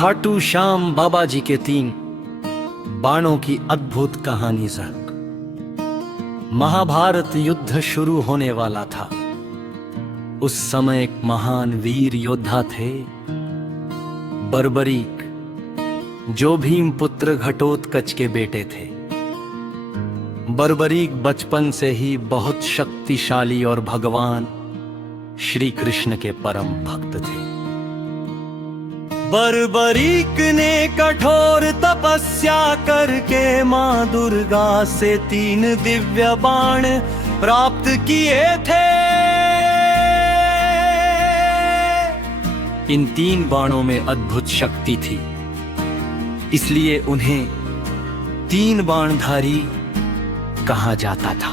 खाटू श्याम बाबा जी के 3 बाणों की अद्भुत कहानी जग। महाभारत युद्ध शुरू होने वाला था। उस समय एक महान वीर योद्धा थे बर्बरीक, जो भीम पुत्र घटोत्कच के बेटे थे। बर्बरीक बचपन से ही बहुत शक्तिशाली और भगवान श्री कृष्ण के परम भक्त थे। बर्बरीक ने कठोर तपस्या करके मां दुर्गा से 3 दिव्य बाण प्राप्त किए थे। इन 3 बाणों में अद्भुत शक्ति थी, इसलिए उन्हें 3 बाणधारी कहा जाता था।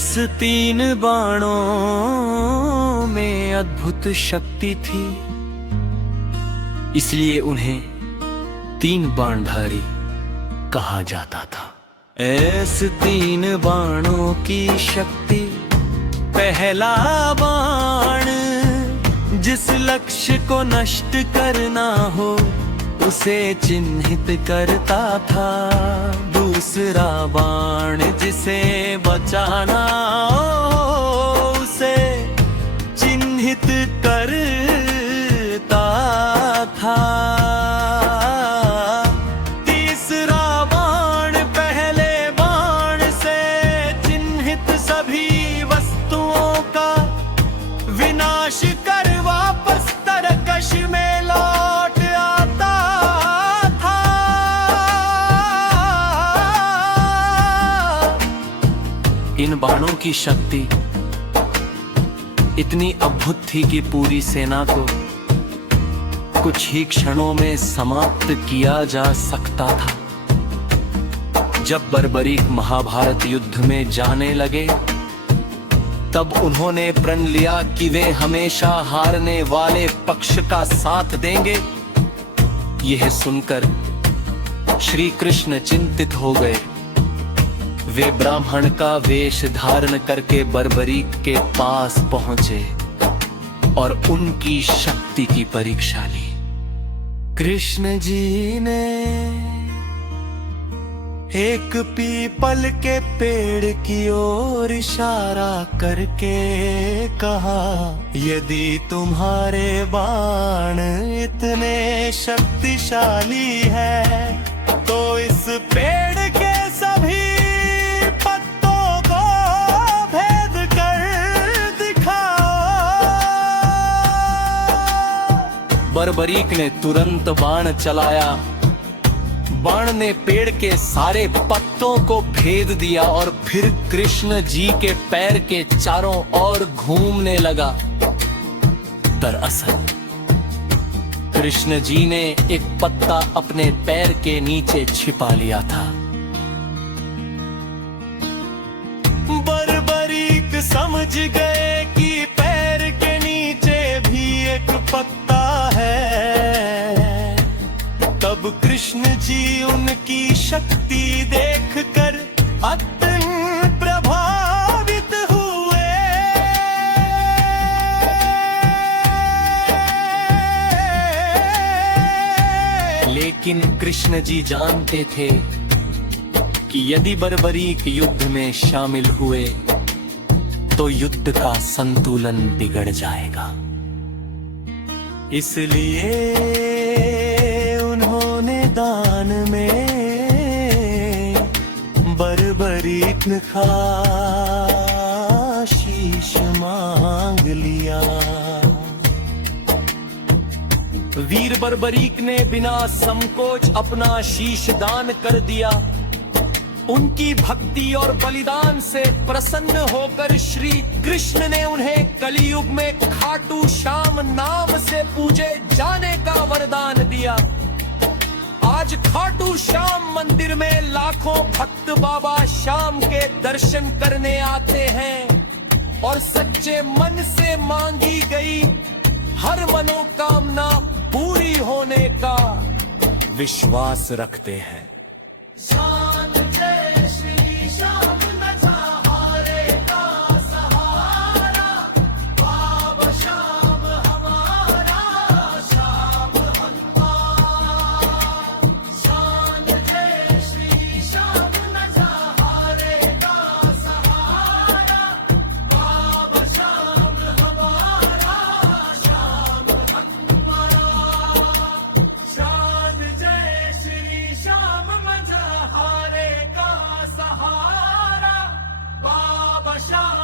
इस 3 बाणों में अद्भुत शक्ति थी, इसलिए उन्हें 3 बाणधारी कहा जाता था। इस 3 बाणों की शक्ति, पहला बाण जिस लक्ष्य को नष्ट करना हो उसे चिन्हित करता था। दूसरा बाण जिसे बचाना हो उसे चिन्हित करता था। तीसरा बाण पहले बाण से चिन्हित सभी वस्तुओं का विनाश कर वापस तरकश में लौट आता था। इन बाणों की शक्ति इतनी अद्भुत थी कि पूरी सेना को कुछ ही क्षणों में समाप्त किया जा सकता था। जब बर्बरीक महाभारत युद्ध में जाने लगे तब उन्होंने प्रण लिया कि वे हमेशा हारने वाले पक्ष का साथ देंगे। यह सुनकर श्री कृष्ण चिंतित हो गए। वे ब्राह्मण का वेश धारण करके बर्बरीक के पास पहुंचे और उनकी शक्ति की परीक्षा ली। कृष्ण जी ने एक पीपल के पेड़ की ओर इशारा करके कहा, यदि तुम्हारे बाण इतने शक्तिशाली है तो इस पेड़ के सभी पत्तों को भेद कर दिखाओ। बर्बरीक ने तुरंत बाण चलाया। बाण ने पेड़ के सारे पत्तों को भेद दिया और फिर कृष्ण जी के पैर के चारों ओर घूमने लगा। दरअसल कृष्ण जी ने एक पत्ता अपने पैर के नीचे छिपा लिया था। बर्बरीक समझ गए कि पैर के नीचे भी एक पत्ता है। तब कृष्ण जी उनकी शक्ति देखकर अत्यंत प्रभावित हुए। लेकिन कृष्ण जी जानते थे कि यदि बर्बरीक युद्ध में शामिल हुए तो युद्ध का संतुलन बिगड़ जाएगा। इसलिए उन्होंने दान में बर्बरीक का शीश मांग लिया। वीर बर्बरीक ने बिना संकोच अपना शीश दान कर दिया। उनकी भक्ति और बलिदान से प्रसन्न होकर श्री कृष्ण ने उन्हें कलियुग में खाटू श्याम नाम से पूजे जाने का वरदान दिया। आज आज खाटू श्याम मंदिर में लाखों भक्त बाबा श्याम के दर्शन करने आते हैं और सच्चे मन से मांगी गई हर मनोकामना पूरी होने का विश्वास रखते हैं। शान जय श्री श्याम नजारे का सहारा, बाबा श्याम हमारा श्याम हनुमान। शान जय श्री श्याम नजारे का सहारा, बाबा श्याम हमारा श्याम हनुमान। शान जय श्री श्याम मजहारे का सहारा, बाबा श्याम